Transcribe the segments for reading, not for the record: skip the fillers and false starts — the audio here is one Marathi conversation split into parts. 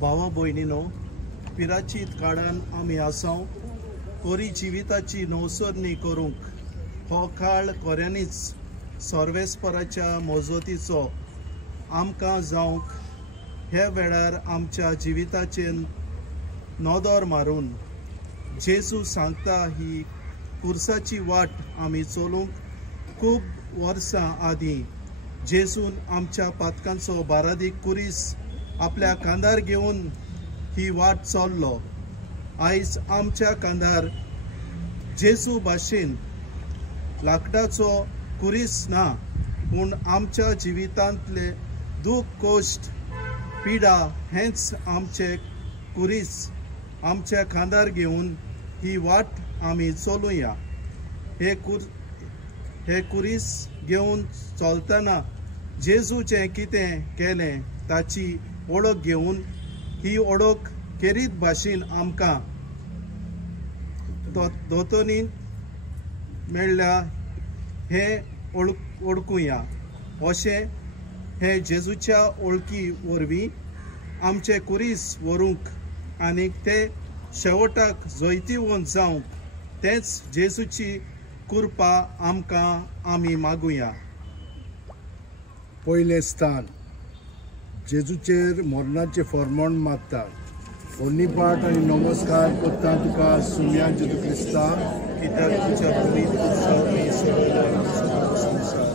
भावा भयणीनो, पिराचीत काळान आमी आसाव कोरी जिविताची नवसरणी करूंक हो काळ खऱ्यांनीच सर्वेस्पराच्या मोजतीचो आमकां जावंक हे वेळार आमच्या जिविताचे नोदोर मारून जेजू सांगता ही कुर्साची वाट आमी चलूंक खूब वर्सां आदीं जेजून आमच्या पातकांचो बारादीक कुरीस आपल्या कांदार घेवन ही वाट चल्लो. आयज आमच्या कांदार जेजू भाशेन लाकडाचो कुरीस ना, पूण आमच्या जिवितांतले दूख कोश्ट पिडा हेंच आमचे कुरीस आमच्या कांदार घेवन ही वाट आमी चलुया. हे कुरीस घेवन चलतना जेजूचें कितें केलें ताची ओळख घेवन ही ओळख केरीत भाशेन आमकां दोतोनी मेळ्ळ्या हे ओळखुया. अशें हे जेजूच्या ओळखी वरवीं आमचे कुरीस व्हरूंक आनी ते शेवटाक जैतिवंत जावंक तेच जेजूची कृपा आमकां आमी मागुया. पयलें स्थान जेजूचेर मरणाचें फर्मोण मागता. ओन्नीपाट आनी नमस्कार करता तुका सुम्या जेजू क्रिस्ता, कित्याक तुज्या पवित्र नांवान सगळो संवसार.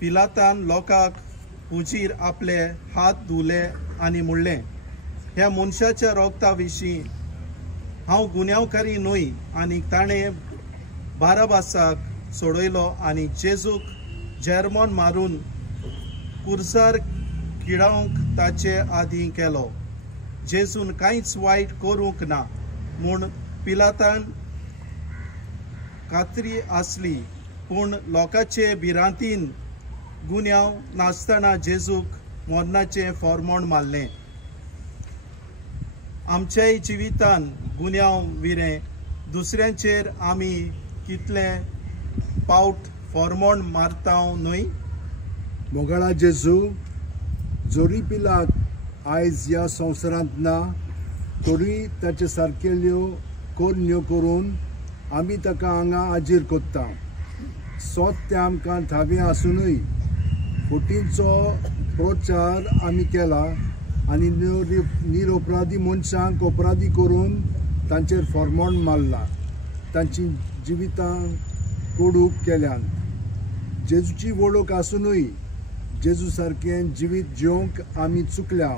पिलातान लोकांक पुजीर आपले हात धुले आनी म्हणलें, ह्या मनशाच्या रोगता विशीं हांव गुन्यांवकारी न्हय. आनी ताणें बाराबासाक सोडयलो आनी जेजूक जेरमोन मारून कुर्सार किडावंक ताचे आदीं केलो. जेजून कांयच वायट करूंक ना म्हूण पिलातान खात्री आसली, पूण लोकांचे भिरांतीन गुन्यांव नासतना जेजूक मरणाचें फर्मोण मारलें. आमच्याय जिवितान गुन्यांव विरें दुसऱ्यांचेर आमी कितलें पावट फर्मोण मारता न्हय. मोगाळा जेजू, जोरी पिलाक आयज ह्या संवसारांत ना, तरी ताचे सारकेल्यो कोन्यो करून आमी ताका हांगा हाजीर कोत्ता. सोत तें आमकां थावें आसुनूय फुटींचो प्रचार आमी केला आनी निरपराधी मनशांक अपराधी करून तांचेर फर्मोण मारला, तांची जिवितां कोडूक केल्यान. जेजूची वळख आसुनूय जेजू सारकें जिवीत जिवंक आमी चुकल्या.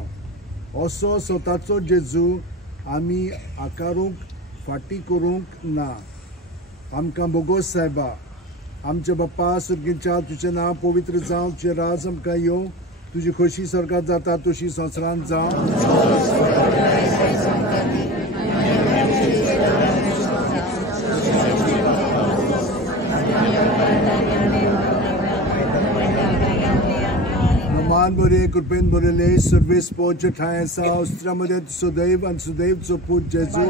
असो स्वताचो जेजू आमी आकारूंक फाटी करूंक ना. आमकां बोगोस सायबा, आमचे बाप्पा सुर्गेच्या तुजें नांव पवित्र जावं, तुजें राज आमकां येवं, तुजी खोशी स्वर्गांत जाता तशी संवसारांत जावं. मरे कृपेन भरले सर्वेस पोच ठायसा अस्त्रामध्ये सदैव आणि सुदैवचो पूत जेजू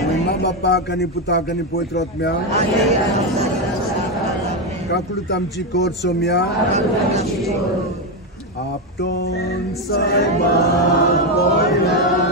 महिमा बापाक आणि पुताक आणि पवित्र आत्म्या काकूळत आमची कोर सोम्या आपटोन सायबाक बोयला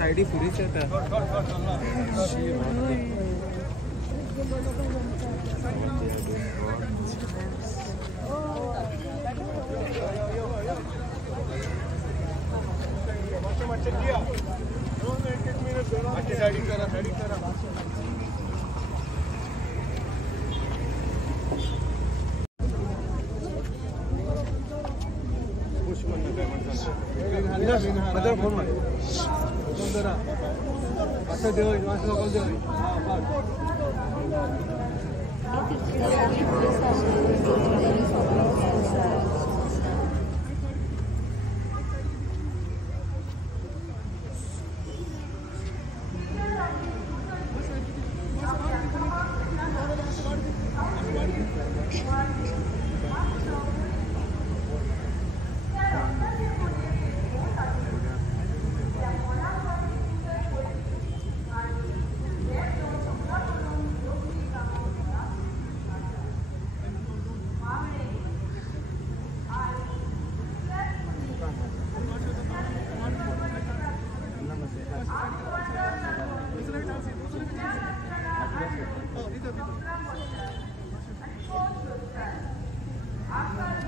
साइड पुरीच येता After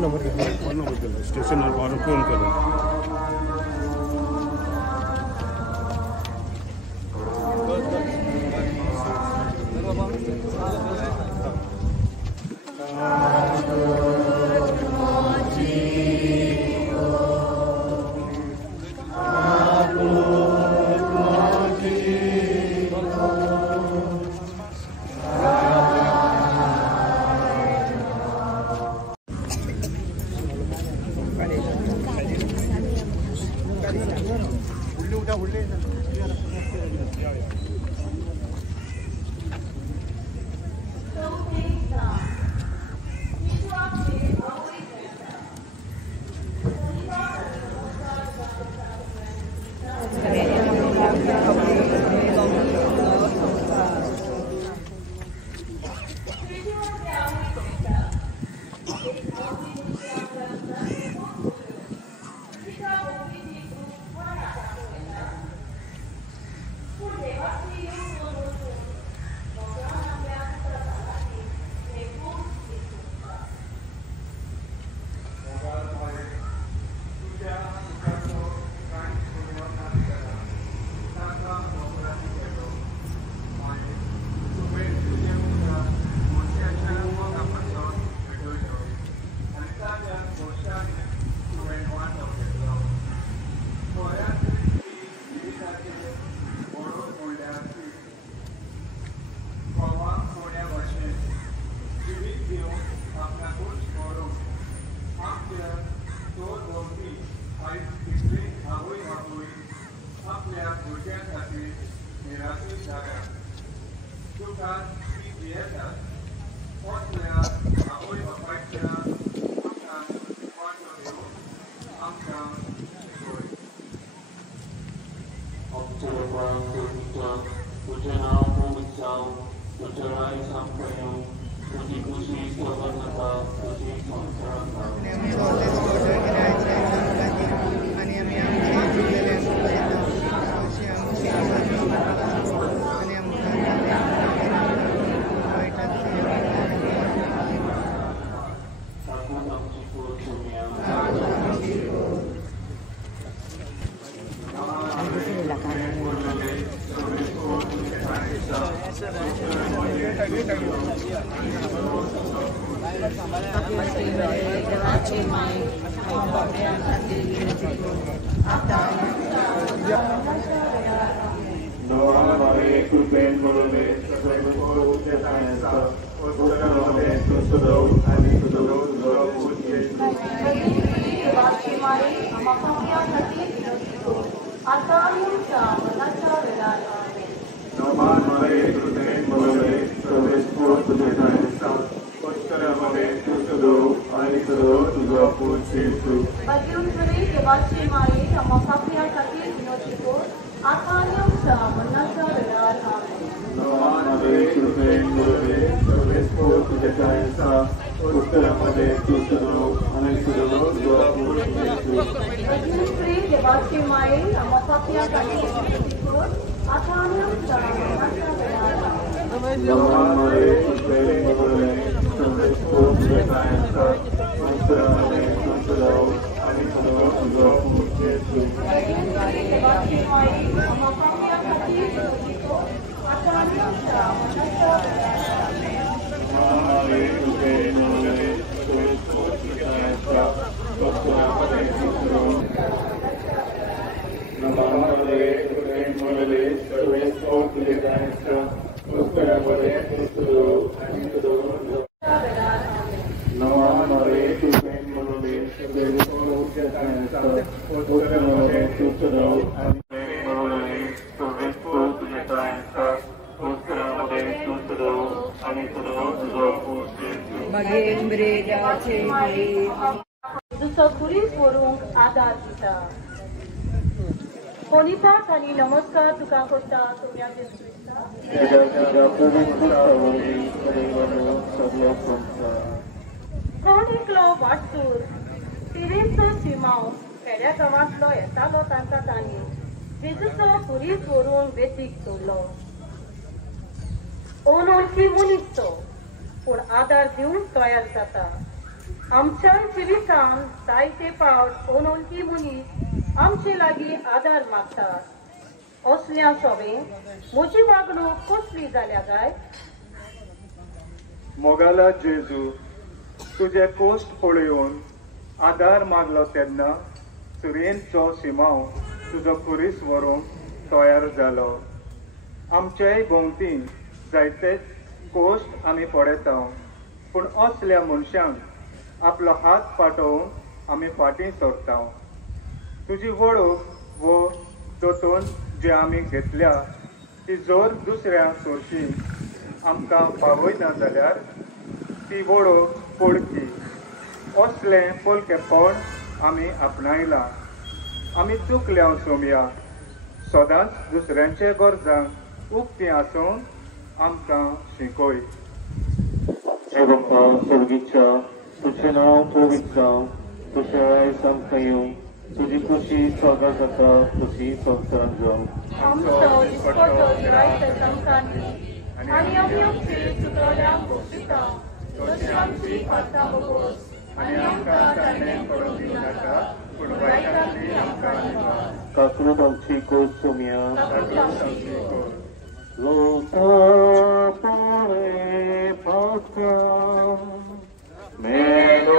नंबर दिला स्टेशनवर फोन करून नमस्कार तुका करता तुम्ही कोण एकलो वाटतूर तिरेचो शिमाव खेड्या गांवांतलो येतालो तांकां तांणी जेजूचो पुरीस व्हरून वेतीक सोडलो अनवळखी मनीस तो पूण आदार दिवंक तयार जाता आमच्या जिवितांत जायते फावट अनवळखी मनीस आमचे लागीं आदार मागतात. असल्या सोबेन म्हजी वागणूक कसली जाल्या काय? मोगाला जेजू, तुझे कोश्ट पळयोवन आदार मागलो तेन्ना सुर्येंचो शिमाव तुजो खुरीस व्हरूंक तयार जालो. आमचेय भोंवती जायते कोश्ट आमी पळयता, पूण असल्या मनशांक आपलो हात पाठोवन आमी फाटीं सरता. तुजी वळख वो दोतोन जे आमी घेतल्या ती जर दुसऱ्या सोरशी आमकां पावयना जाल्यार ती वळख पडकी. असलें पलकेपण आमी आपणायलां. आमी चुकल्या सोमया. सदांच दुसऱ्यांचे गरजांक उक्ती आसून आमकां शिकय. हे बाप्पा स्वर्गीच्या, तुजें नांव पवित्र जावं, तुजें रायज आमकां येवं, तुजी खुशी स्वर्गांत जाता तशी संवसारांत जावं. आमचो दिसपटो गिरायक आमकां दी, आनी आमी आमची चुकलोल्यांक भोगता, तशी आमची पात्रां भोगोस, आनी आमकां तारणें पडूंक दिनाका, पूण वायटांतली आमकां निवार. काकूट आमची कोस सोम्या, लोटा पळे पाका मेरो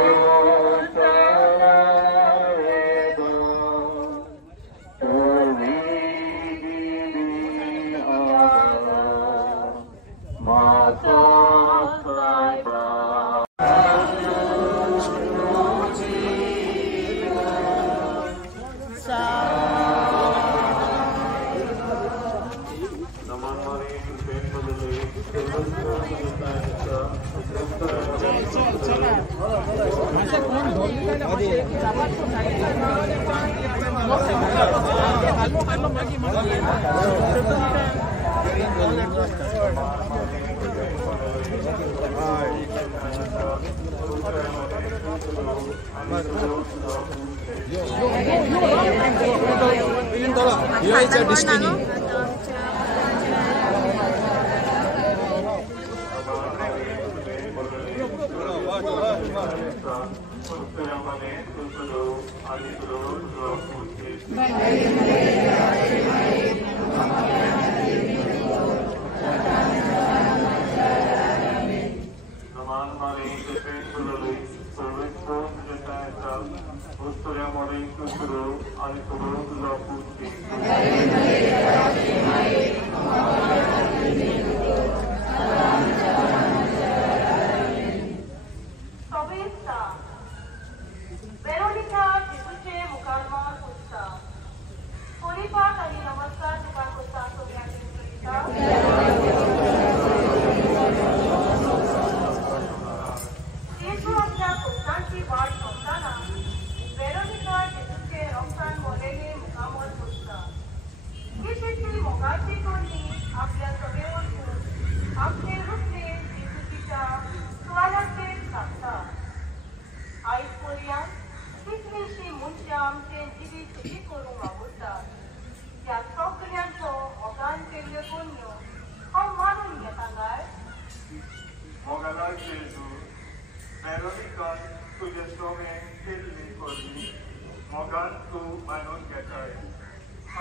मोगान तूं मानून घेताय.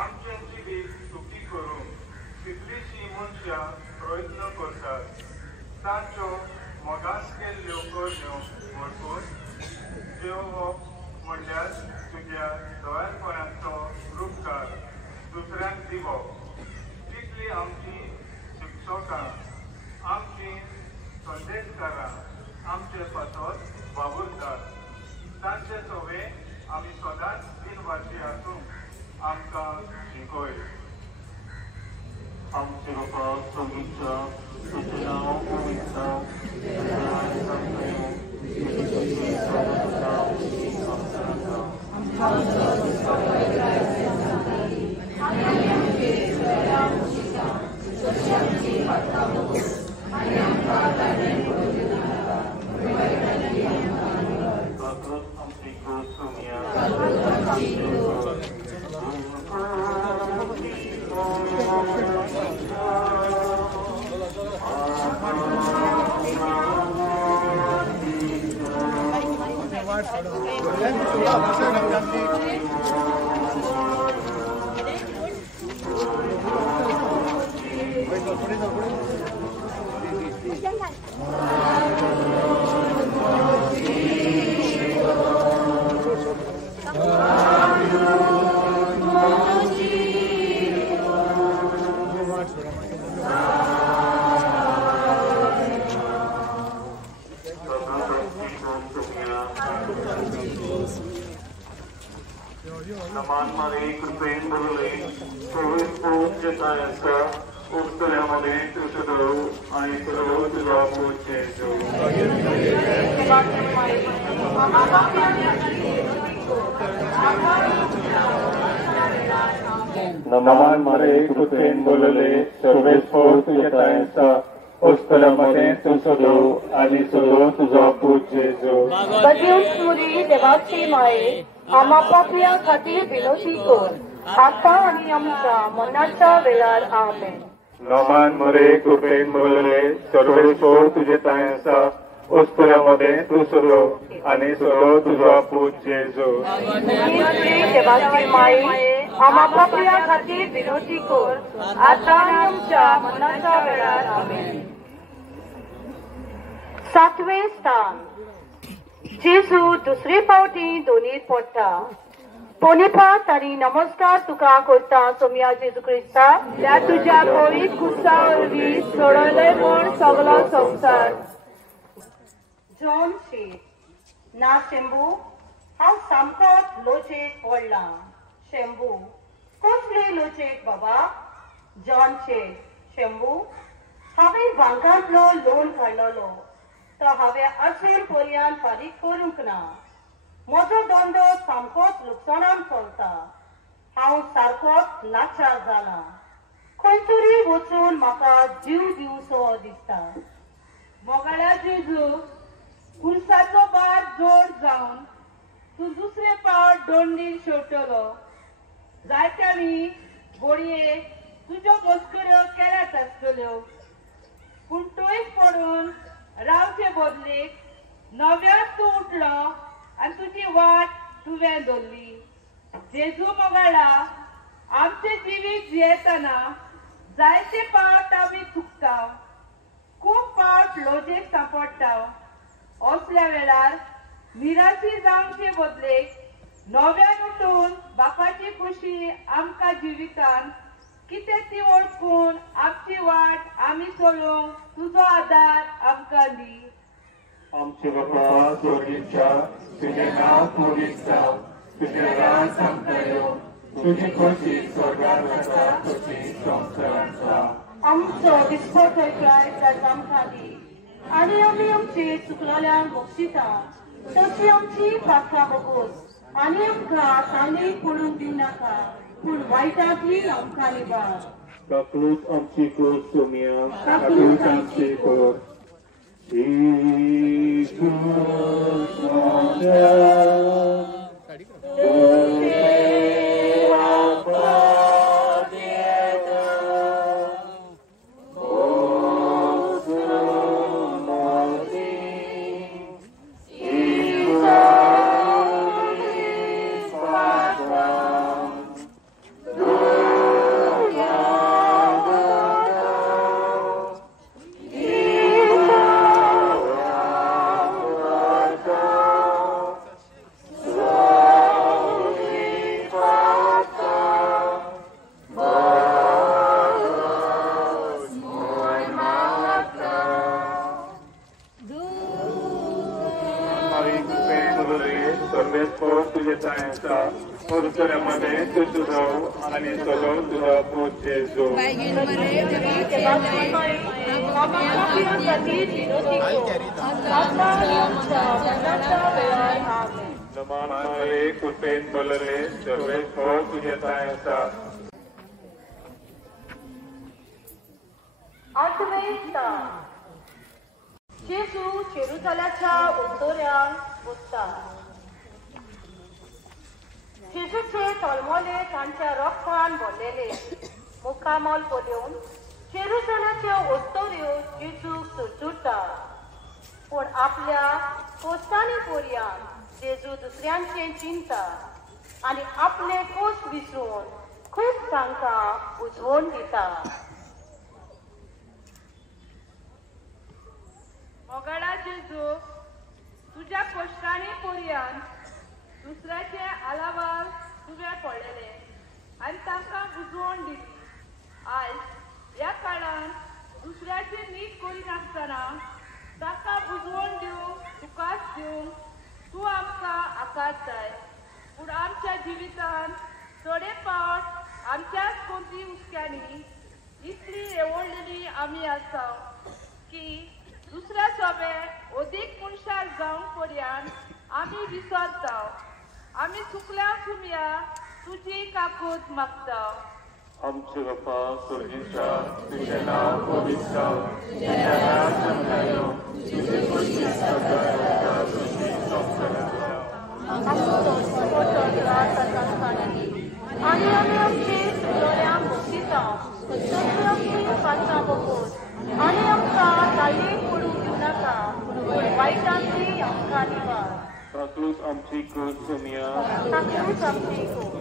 आमचे जिवीत सुखी करूंक कितलींशीं मनशां प्रयत्न करतात. तांच्यो मोगान केल्ल्यो करण्यो वळखून जेवप म्हणल्यार तुज्या दोळ्यापणाचो उपकार दुसऱ्यांक दिवप. तितली आमची शिक्षकां, आमची संदेशकारां, आमचे पासत वावुरतात. तांचे सोवे आमी सदांच दिनवासी आसूंक आमकां शिकय. आमचे बापा स्वर्गीच्या, तुजें नांव पवित्र जावं, तुजें रायज आमकां येवं, तुजी खुशी स्वर्गांत जाता तशी संवसारांत जावं. आमचो दिसपटो गिरायक आमकां दी, आनी आमी आमची चुकलोल्यांक भोगता, तशी आमची पात्रां भोगोस, आनी आमकां तारणें पडूंक दिनाका, पूण वायटांतली आमकां निवार. काकूट आमची कोस सोम्या, Naman Marie, कृपेन बोलले, चोवीस पूज्यतायांचा उत्तरामध्ये तुझं आणि सर्व तुझा पूज्य नमान मारे कृपेन बोलले, सर्वेस पूज्यतायांचा उत्तरामध्ये तुझं आणि सर्व तुझा पूज्य बदिवस मुली देवाची माये आम्हा पापया खातीर विनोदी कोर आता आणि आमच्या मनाच्या वेळार आमेन. नमान मरे कृपेन बोलले, सर्व सोड तुझे तायांचा उत्तरामध्ये तू सदो आणि सदो तुझा पूज्य देवाची माये आम्हा पापया खातीर विनोदी कोर आता आणि आमच्या मनाच्या वेळार आमेन. सातवे स्थान जेजू दुसरे फावटी दोनीर पडटा. पोनिपात आणि नमस्कार तुका करता सोम्या जेजू क्रिस्ता, त्या तुझ्या पवित्र कुसा वरवीं सोडले म्हूण सगळो संवसार. जॉन शेट ना शेंबू हांव सामकोच लोचेक पडला. शेंबू कसले लोचेक बाबा? जॉन शेट शेंबू हांवें भांगांतलो लोन काडलेलो तो हांवें अशें पर्यंत फारीक करूंक ना. म्हजो धंदो सामकोच लुकसाणान चलता. हांव सारकोच नाचार जाला. खंय तरी वचून म्हाका जीव दिवचो दिसता. मोगाळ्या जेजू, कुर्साचो बाद जोड जावन तूं दुसरे फावट दोंडीर शेवटलो. जायत्यांनी घोडये तुज्यो मस्कऱ्यो केल्याच आसतल्यो, पूण टोयस पडून रावचे बदलेक नव्यान तूं उठलो आनी तुजी वाट तुवें धरली. जेजू मोगाळा, आमचे जिवीत जियेतना जायते फावट आमी चुकता, खूब फावट लोजेक सांपडटा. असल्या वेळार निराशी जावचे बदलेक नव्यान उठून बापाची खुशी आमकां जिवितान कितें ती ओळखून आमची वाट आमी चलोवंक तुजो आदार आमकां दी. आमचे बाबा स्वर्गीच्या, तुझे नाव पवित्र जावं, तुझे राज आमकां येवं, तुजी खोशी स्वर्गांत आसा तशी संवसारांत जावं. आमचो दिसपट्टोय ताका आमकां दी आनी आमी आमची चुकलेल्यांक बक्षिता. तशी आमची प्रार्थना बगोस आनी आमकां सांगीक पडूंक दिनाका, पूण वायटांतली आमकां निबार. काकूच आमची कोस सोम्या, काकूच आमची कोर. जेजू जेरुसलेमाच्या उत्तरान वता. जेजूचे तळमळे तांच्या रक्तान भरलेले मुखामोल पळोवन जेरुसलेमाच्यो उत्तऱ्यो जेजूक सुरसुरता. पूण आपल्या कोस्तांनी पर्यंत जेजू दुसऱ्यांचे चिंता आणि आपले खोस विसरून खूप तांकां उजवून दिता. मोगाडा जेजू तुझ्या कश्टांनी पर्यंत दुसऱ्याचे आलावाल तुवें पडलेले आनी तांकां बुजवण दिली. आयज ह्या काळांत दुसऱ्याचे नीट करिनासतना ताका बुजवण दिवंक तुकाच दिवंक तूं आमकां आकार जाय. पूण आमच्या जिवितांत थोडे फावट आमच्याच कोणती हुस्क्यांनी इतली एवडलेली आमी आसा की दुसऱ्या सोबे अदीक मनशार जावंक पर्यंत आमी विसरता. आमी चुकल्या सुमया तुजी काकूत मागता. आमचे बापा स्वर्गीच्या तुझें नांव पवित्र जावं, तुझें नांव जमलायो, तुझे कुशीक सदा जाता तुझी संसारांत आणि आमी आमची दोळ्यांक भोगता सगळी आमची पात्रां बघून आणि आमकां लायेक पडूंक दिवनाका पूण वायटांतली आमकां निवार. तातूंत आमची कूड सुमया तातूंत आमची कूड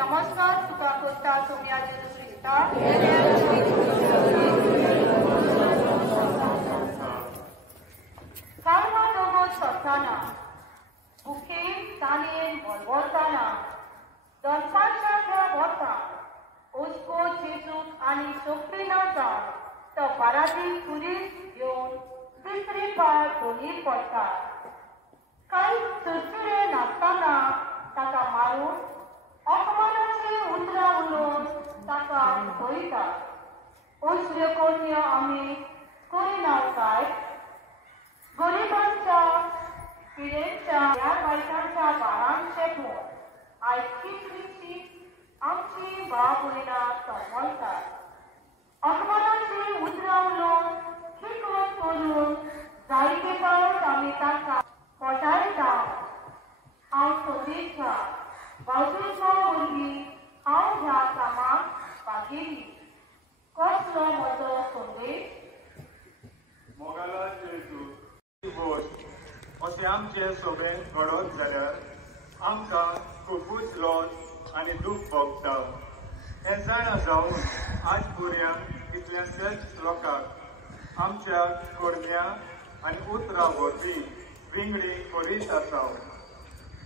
नमस्कार तुका करता सोम्या जेजू क्रिस्ता. कालवा दोगोत सरताना बुकेन तानेन वरताना दनपारच्या त्या वता उस्को जेजूक आनी सोपी नाचा तो बारादी पुलीस घेवन तिसरी पाट दोनी पडटा. कांय चुरचुरे नाचतना ताका मारून अपमानाची उतरां उलोवन ताका भयता. असल्यो कोण्यो आमी करिना काय? गरिबांच्या पिडेच्या ह्या वायटांच्या बाळांक शेकून आयज कितलीशी आमची भाव भयणां संवळटात. अपमानाची उतरां उलोवन शिकवण करून जायते फावट आमी ताका खोटायता. हांव सोदीच्या बाजूच्या वरवीं हांव ह्या कामाक पागिल्ली. कसलो म्हजो संदेश? मोगाला जेजू गोश्ट अशें आमचे सोबेन घडत जाल्यार आमकां खूबच लॉस आनी दूख भोगता. हें जाणा जावन आज पर्यंत कितल्याशाच लोकांक आमच्या कोडम्या आनी उतरां वरवीं विंगडी करीत आसा.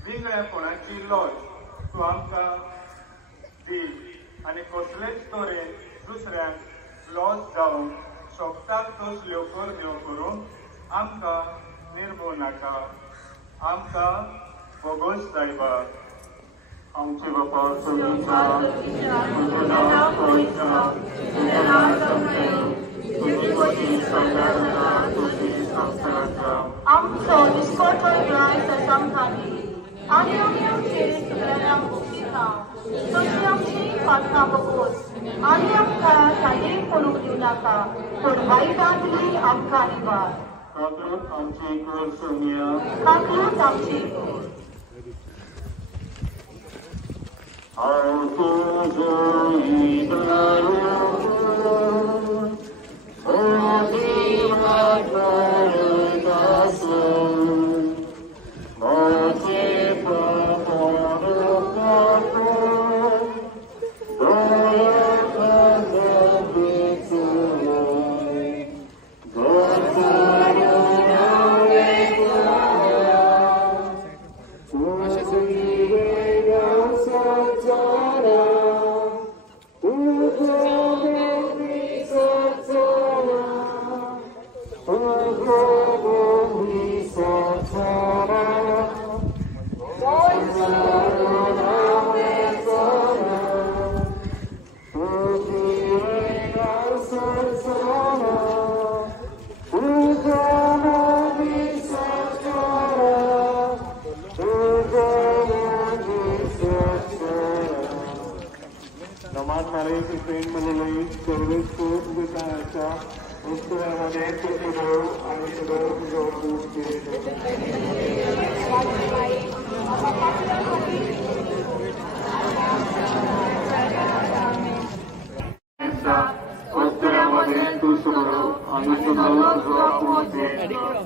विंगडेपणाची लॉस तूं आमकां दी आनी कसलेच तरेन दुसऱ्यांक लॉस जावंक शकतात तसल्यो करण्यो करून आमकां निर्भो नाका. आमकां भोगोस सायबा. आमचे बापा स्वर्गीच्या तुझें नांव पवित्र जावं, तुझें नांव जमलायो, तुजी कुशीक सदा जाता तुझी संसारांत जावं. आनी आमी आमचे सगळ्यांक भोगता तशी आमची पातकां बगोस आनी आमकां सायडीक पडूंक दिवनाका पूण वायटांतली आमकां निवार काकूट आमची कोर सोनिया काकूट आमची कोर हांव तुजो इबारो ओ देवा परदासो मोचे प्रभुरो काको दोया खंदो नमाज मारे की ट्रेन मध्ये सर्विस कोर्स देताच्या उत्तरामध्ये कुठे आणि उत्तरामध्ये दुसरं आणि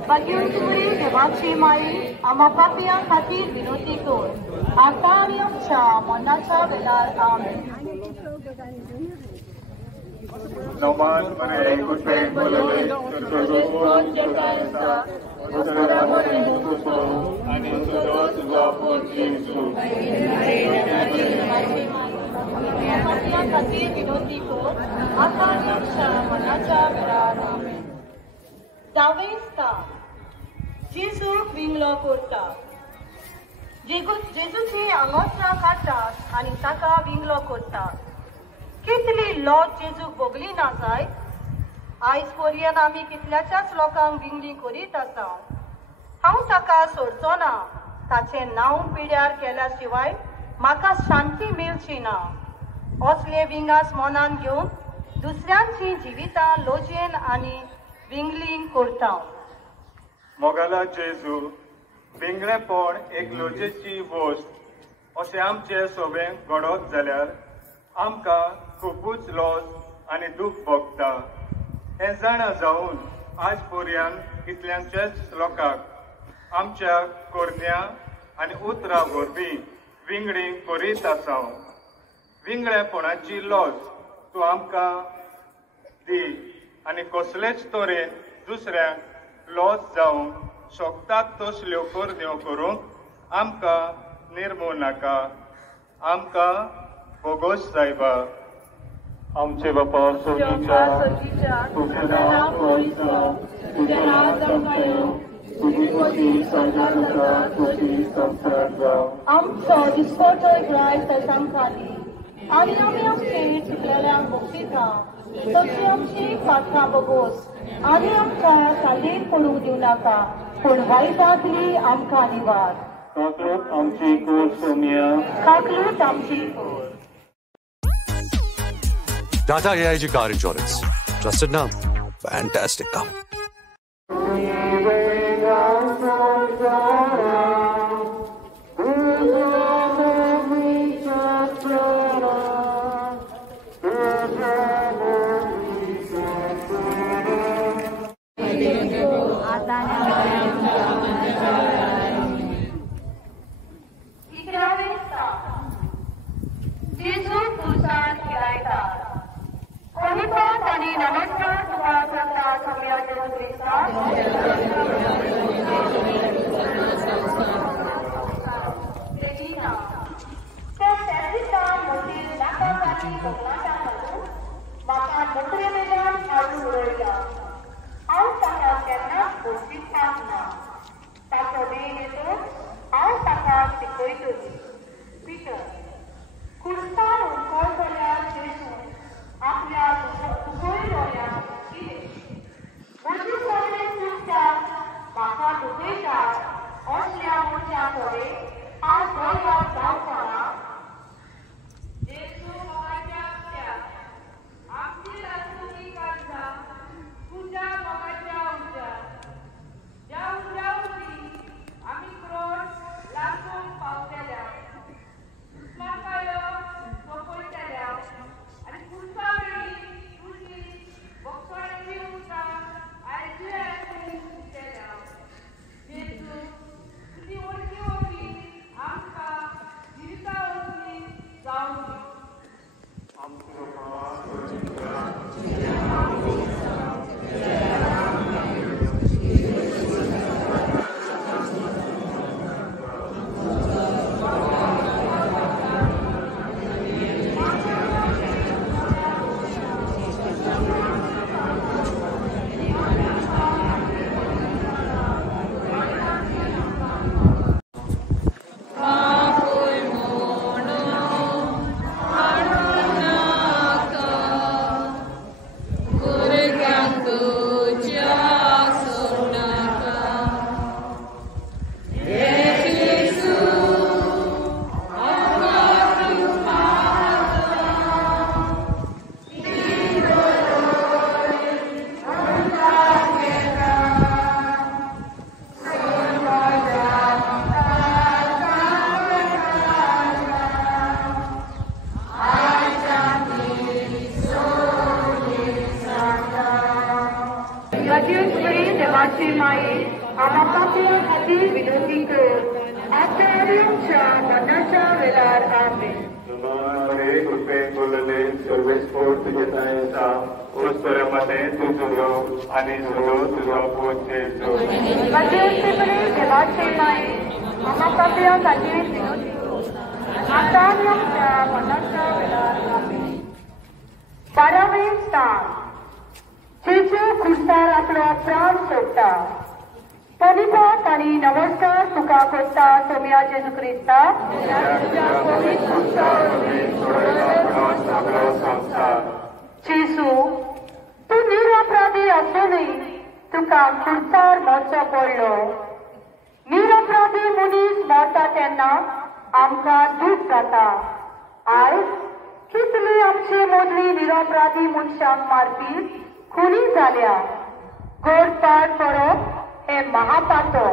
बागेवरी देवाची माई आम्हा पापियां खातीर विनोदी कर आता आनी आमच्या मनाच्या वेळार आमेन नमाज मारे कुठे आणि खातीर विनोदी कर आता आनी आमच्या मनाच्या वेळार आमेन जावेस्ता जेजूक विंगलो करता जेजूची आंगोसरां काडटात आनी ताका विंगलो करता कितली लॉज जेजूक भोगली ना जाय आयज पर्यंत आमी कितल्याच्याच लोकांक विंगली करीत आसा हांव ताका सोडचो ना ताचें नांव पिड्यार केल्या शिवाय म्हाका शांती मेळची ना असले विंगास मनान घेवन दुसऱ्यांची जिवितां लोजयेन आनी विंगलींग करता मोगाला जेजू विंगलेपण एक लोजेची वस्त अशें आमचे सोबें घडत जाल्यार आमकां खूबच लॉस आनी दूख भोगता हें जाणा जावन आज पर्यंत कितल्यांच्याच लोकांक आमच्या कोरन्या आनी उतरां वरवीं विंगडींग करीत आसा विंगळेपणाची लॉस तूं आमकां दी आनी कसलेच तरेन दुसऱ्यांक लॉस जावंक शकतात तसल्यो करण्यो करूंक आमकां निर्मूळ नाका आमकां भोगोस सायबा आमचे बापा सोनीच्या तुझे नाव पवित्र तुझे नाव जमकायो तुझी कशी स्वर्गात आसा तशी संवसारांत जावं आमचो दिसपटोय ग्राय आमकां दी आनी आमी आमचे चिकलेल्यांक भोगता तशी आमची पातकां बगोस आनी आमकां सादीक पडूंक दिवनाका पूण वायटांतली आमकां निवार काकूट आमची कोर सोनिया काकूट आमची core Tata AIG Car Insurance. Trusted now. Fantastic now. आणि नमस्कार तुका करता सम्या Radyoswari देवाची माई आम्हा खातीर विनंती कर आचार्यांच्या मनाच्या वेळार आमेन. बरे कृपेन बोलले सर्वेस्फोट तुझे येता उत्तरामध्ये तुझो आणि सुरो तुझा पोट येतो. राdyoswari देवाची माई आम्हा खातीर विनंती कर आचार्यांच्या मनाच्या वेळार आमेन. 12वें स्थान जेजू खुर्सार आपलो प्राण सोडटा. पवित्रात आणि नमस्कार तुका करता सोम्या जेजू क्रिस्ता. जेजू तू निरपराधी असूनय तुका खुर्सार मरचो पडलो. निरपराधी मनीस मरता तेन्ना आमकां दूख जाता. आयज कितली आमची मोदली निरपराधी मनशांक मारपी खुनी जाल्या. गोड पाठ करप हे महापातो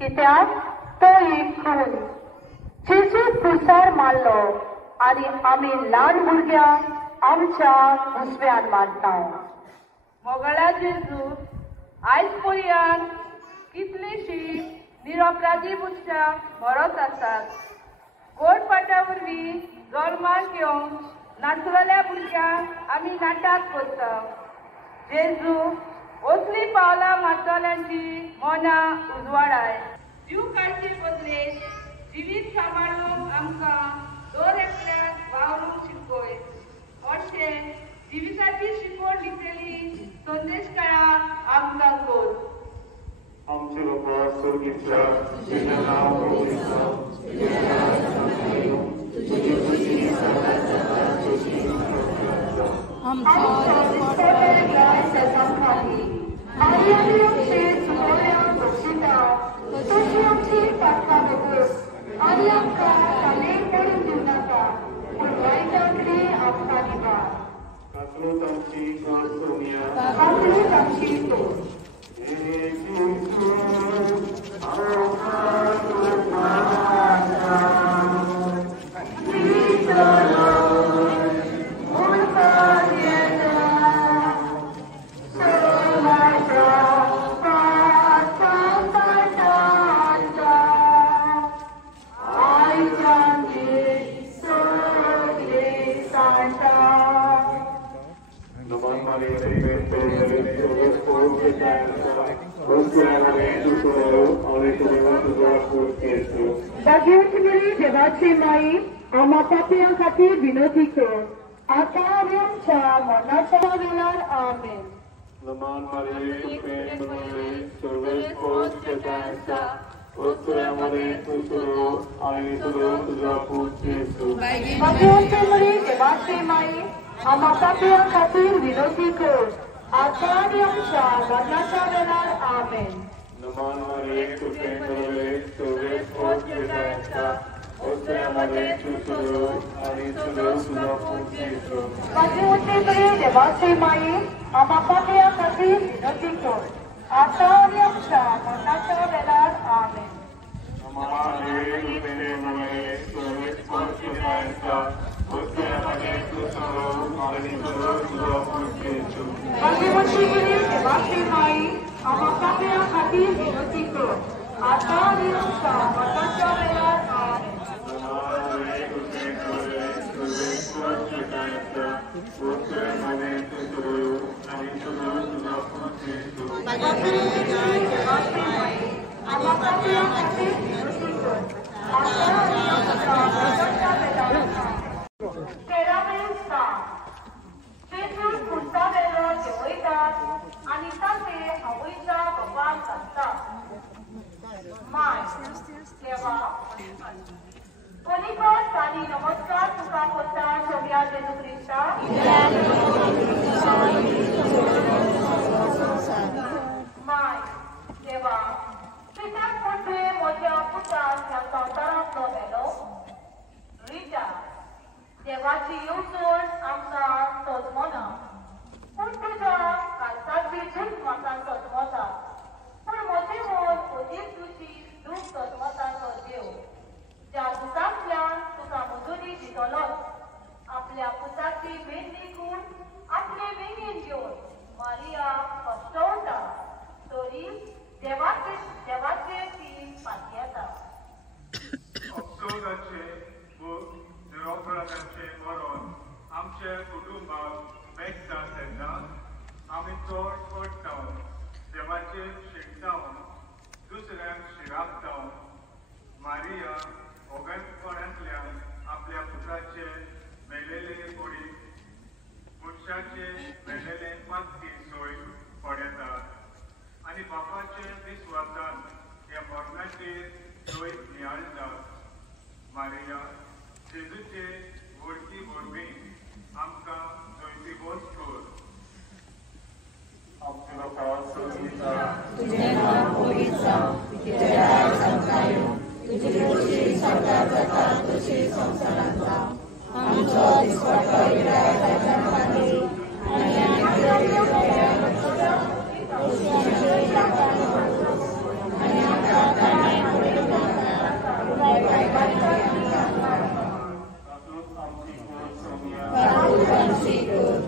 कित्याक तो एक खून. जेजू खुर्सार मारलो आनी आमी ल्हान भुरग्यांक आमच्या घुसव्यान मारता. मोगळा जेजू आयज पर्यंत कितलींशीं निरपराधी मनशां मरत आसात. गोड पाटा वरवीं जल्माक येवंक नासलेल्या भुरग्यांक आमी नाटक करता. जेजू असली पावलां मारतल्यांची मनां उजवाडाय. जीव काडचे बदले जिवीत सांबाळूंक आमकां दर एकल्याक वावरूंक शिकय. अशें जिविताची शिकवण दितली संदेशकारां आमकां कर. आमचे बाबा स्वर्गीच्या तुझें नांव पवित्र जावं. तुजें राज्य येवं. तुजी खुशी सदांच सदांच तुजी भाग्यवंतमरी देवाची माई आम्हा पापयां खातीर विनंती कर आताच्या मनाच्या वेळार आमेन. नमान मारे कृपेन बनवले सर्वेस्फोट येता उत्तरामध्ये तुझो आणि तुझा पोट येतो. भाग्यवंतमरी देवाची माई आम्हा पापयां खातीर विनंती कर आताच्या मनाच्या वेळार आमेन. नमान मारे कृपेन बनवले सर्वेस्फोट येता उत्तरामध्ये तुझो आणि तुझा पोट येतो. भाग्यवंतमरी देवाची माई आम्हा पापयां खातीर विनंती कर आताच्या मनाच्या वेळार आमेन. नमान मारे कृपेन बनवले सर्वेस्फोट येता उत्तरामध्ये तुझो आणि तुझा पोट येतो. भाग्यवंतमरी देवाची माई आम्हा पापयां खातीर विनंती कर आताच्या मनाच्या वेळार आमेन. आणि ताचे आवयच्या बापाक सांगता माय देवा कोणीकच आणि नमस्कार तुका करता सोम्या जेजू क्रिस्ता. माय देवा पित्याक पुट्टे म्हज्या पुताक ह्या संवसारांतलो मेलो. रिचा देवाची येवजण आमकां सजमना पूण तुज्या कालसाची झूट म्हाका सजमता. पूण म्हजें मन अदीक तुजी दूख सजमता तो देव. त्या दुखांतल्यान तुका मजुरी दितलोच. आपल्या पुताची मेंदी करून आपले वेगीन घेवन मारिया फस्टवता. गोड पडटाव देवाचे शिकताव दुसऱ्यांक शिरापताव मारिया ओगणपणांतल्यान आपल्या पुताचे मेलेले कोडी मनशाचे मेलेले पातकी सोय पडयतात आनी बापाचे विस्वासान ह्या मरणाचेर सोय नियाळटात मारिया जेजूचे व्हडकी वरवीं आमकां जोयती बोस कर आमचे बापा सोडीता तुझे नाव पवित्र जावं, तुझे राज्य आमकां तुझी खुशी साकार जाता तशी संवसारांत जावं. आमचो दिसपट्टो विराय ताच्या खातीर आनी आमच्या आनी आमकां कांय पडूंक नाका आमची कर.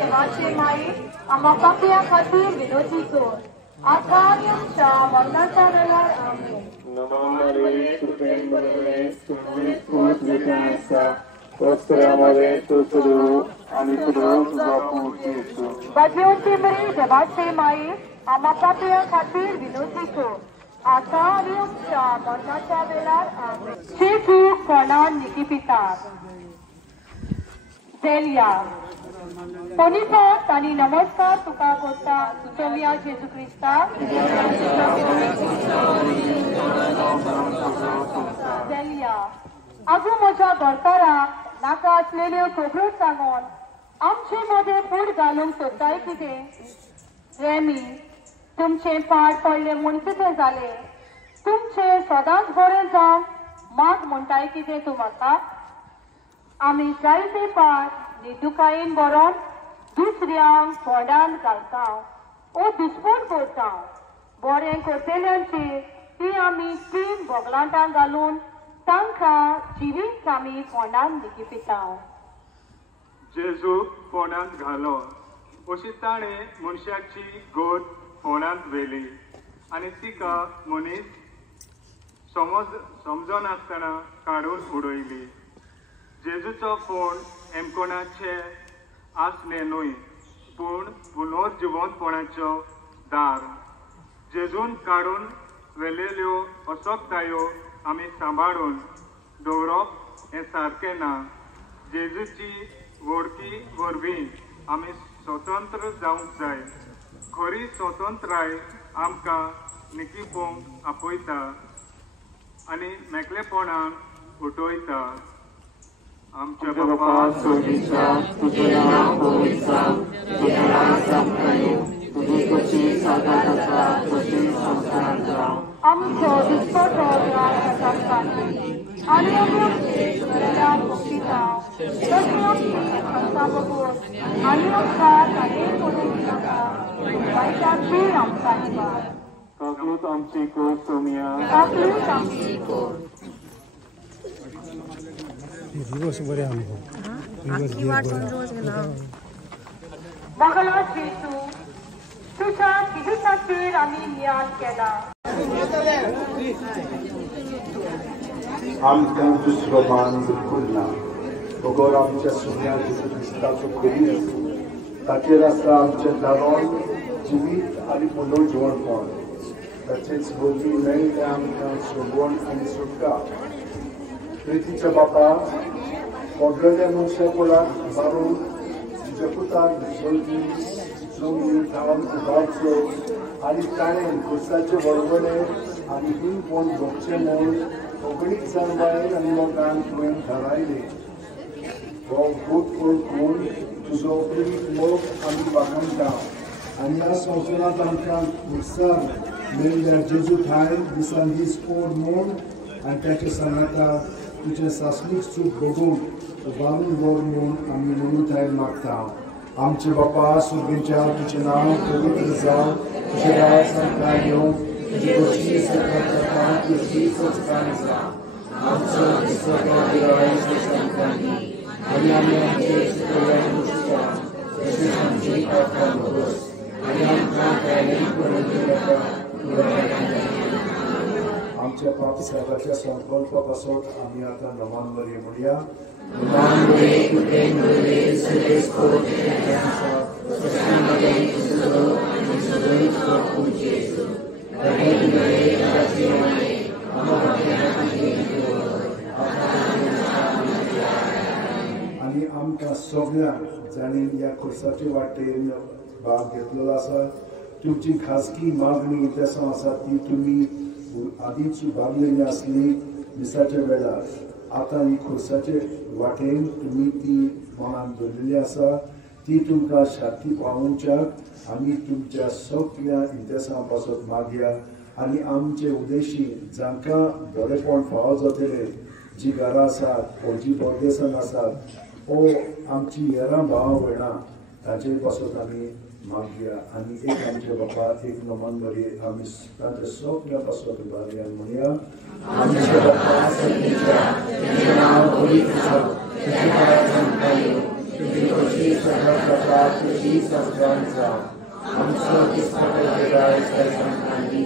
देवाचे माई आम्हा पापया खातीर विनोदी कर आता आनी आमच्या मरणाच्या वेळार आमेन. बाजूची बरी देवाचे माई आम्हा पापया खातीर विनोदी कर आता आनी आमच्या मरणाच्या वेळार आमेन. जे तूं कोणान निकिपितात Celia. Ponifat आणि नमस्कार तुका कोता सुचोविया जेजू ख्रिस्ता. Celia. आजू म्हज्या घरकाराक नाका असलेल्यो खबरो सांगून आमचे मध्ये फूड घालूंक सोदताय कितें? रेमी, तुमचे पाड पडले म्हूण कितें जालें? तुमचे सदांच बरें जावन माग म्हणटाय कितें तूं म्हाका? आमी जायते पाड न्हिदुकायेन बरोवन दुसऱ्यांक फोंडांत घालता ओ दुस्पण करता. बरें करतेल्यांचेर ती आमी 3 बोगलांटां घालून तांकां जिवीत आमी फोंडांत निकिपिता. जेजूक फोंडांत घालो अशी ताणें मनशाची गोड फोंडांत व्हेली आनी तिका मनीस समजोन आसतना काडून उडयली. जेजूचो फोंड एमकोणाचे आसले न्हय पूण पुनर्जिवंतपणाचो दार. जेजून काडून व्हेलेल्यो अशोकतायो आमी सांबाळून दवरप हें सारकें ना. जेजूची वडकी वरवीं आमी स्वतंत्र जावंक जाय. खरी स्वतंत्राय आमकां निकिपोवंक आपयता आनी मेकलेपणान उठयता. आमच्या बापा सोडीचा तुझे नाव पवित्र जावं, तुझे राज्य आमकां येवं, तुझी खुशी साकार जाता तशी संवसारांत जावं. आमचो दिसपट्टो विराय ताच्या खातीर आनी आमचे गरजांक मुक्तिता तशी आमची खंता बगून आनी आमकां कांय पडूंक नाका वायटाची आमकां निवार. काकूट आमची कर सोमिया, काकूट आमची कर. बगला जेजू तुझ्या जिविताचेर आमी नियाळ केला. आमकां दुसरो मान बिलकुल ना. बगोर आमच्या सोन्या जेजू क्रिस्ताचो खोली ताचेर आसा आमचें दारोन जिवीत आनी पुनर्जिवणपण. ताचेच भोवती मेळटा आमकां सोबवण आनी सुटका. प्रितीच्या बापा पडलेल्या मनशा कोणाक मारून जगताक भोवती जोंगी धांवन उबारचो आनी ताणें खुर्साचे वळवणे आनी हिंग कोण भोगचे म्हूण कोंकणीक जाणबायर आनी लोकांक तुवें थारायलें. हो खूब करून तुजो प्रीत मोग आमी वाखणटा आनी ह्या संवसारांत आमकां खुर्सार मेळिल्ल्या जेजू थाय दिसान दीस कोण म्हूण आनी ताचे सांगाता तुजे सासणीक सूख बघून उबारून व्हर म्हूण आमी म्हणून थाय मागता. आमचे बापा सुर्गेच्या तुजें नांव पवित्र जावं, तुजें राज आमकां येवं, तुजी बशी सकत जाता तुजी सचकान जावं. आमचो दिसतो आयज आमकां दी आनी आमी आमचे चुकयल्ल्या गोश्टीच्या तशेंच आमची पापां भोगोस आनी आमकां कायलीं पडोवंक नाका. आमच्या पाप साहेबाच्या संकल्प पासून आमी आतां नमान बरी म्हणया. आनी आमकां सगळ्यांक जाणीन ह्या खुर्साचे वाटेन भाग घेतलेलो आसा. तुमची खाजगी मागणी तेसो आसा ती तुमी आदींच उबारलेली आसली दिसाच्या वेळार. आतां ही खुर्साचे वाटेन तुमी ती मनान दवरलेली आसा. ती तुमकां शांती पावोवच्याक आमी तुमच्या सगळ्या इंतेसां पासत मागया आनी आमचे उद्देशी जांकां बरेपण फावो जातले, जी घरां आसात वा जी परदेसान आसात ओ आमची हेरां भावां भयणां ताचे पासत आमी मागया. आनी एक आमचे बापा एक नमन बरी आमी तांच्या सगळ्या पासत उबारया म्हणया. आमचे बापा तुजें नांव पवित्र जावं, तुजें राज आमकां येवं, तुजी बशी सकत जाता तुजी सचकान जावं. आमचो दिसपट्टो आयज आमकां दी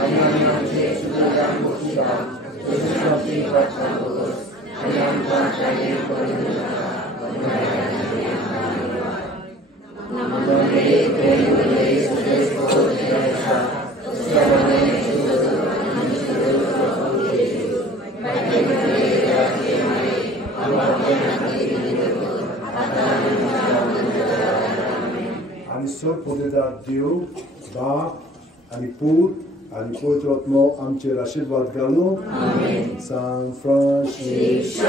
आनी आमी आमचे चुकयल्ल्या गोश्टीच्या तशेंच आमची पापां भोगोस आनी आमकां कायलीं पडोवंक नाका. आनी सर पवित्र देव बाप आनी पूत आनी पवित्र आत्मो आमचेर आशिर्वाद घालूं. San Francis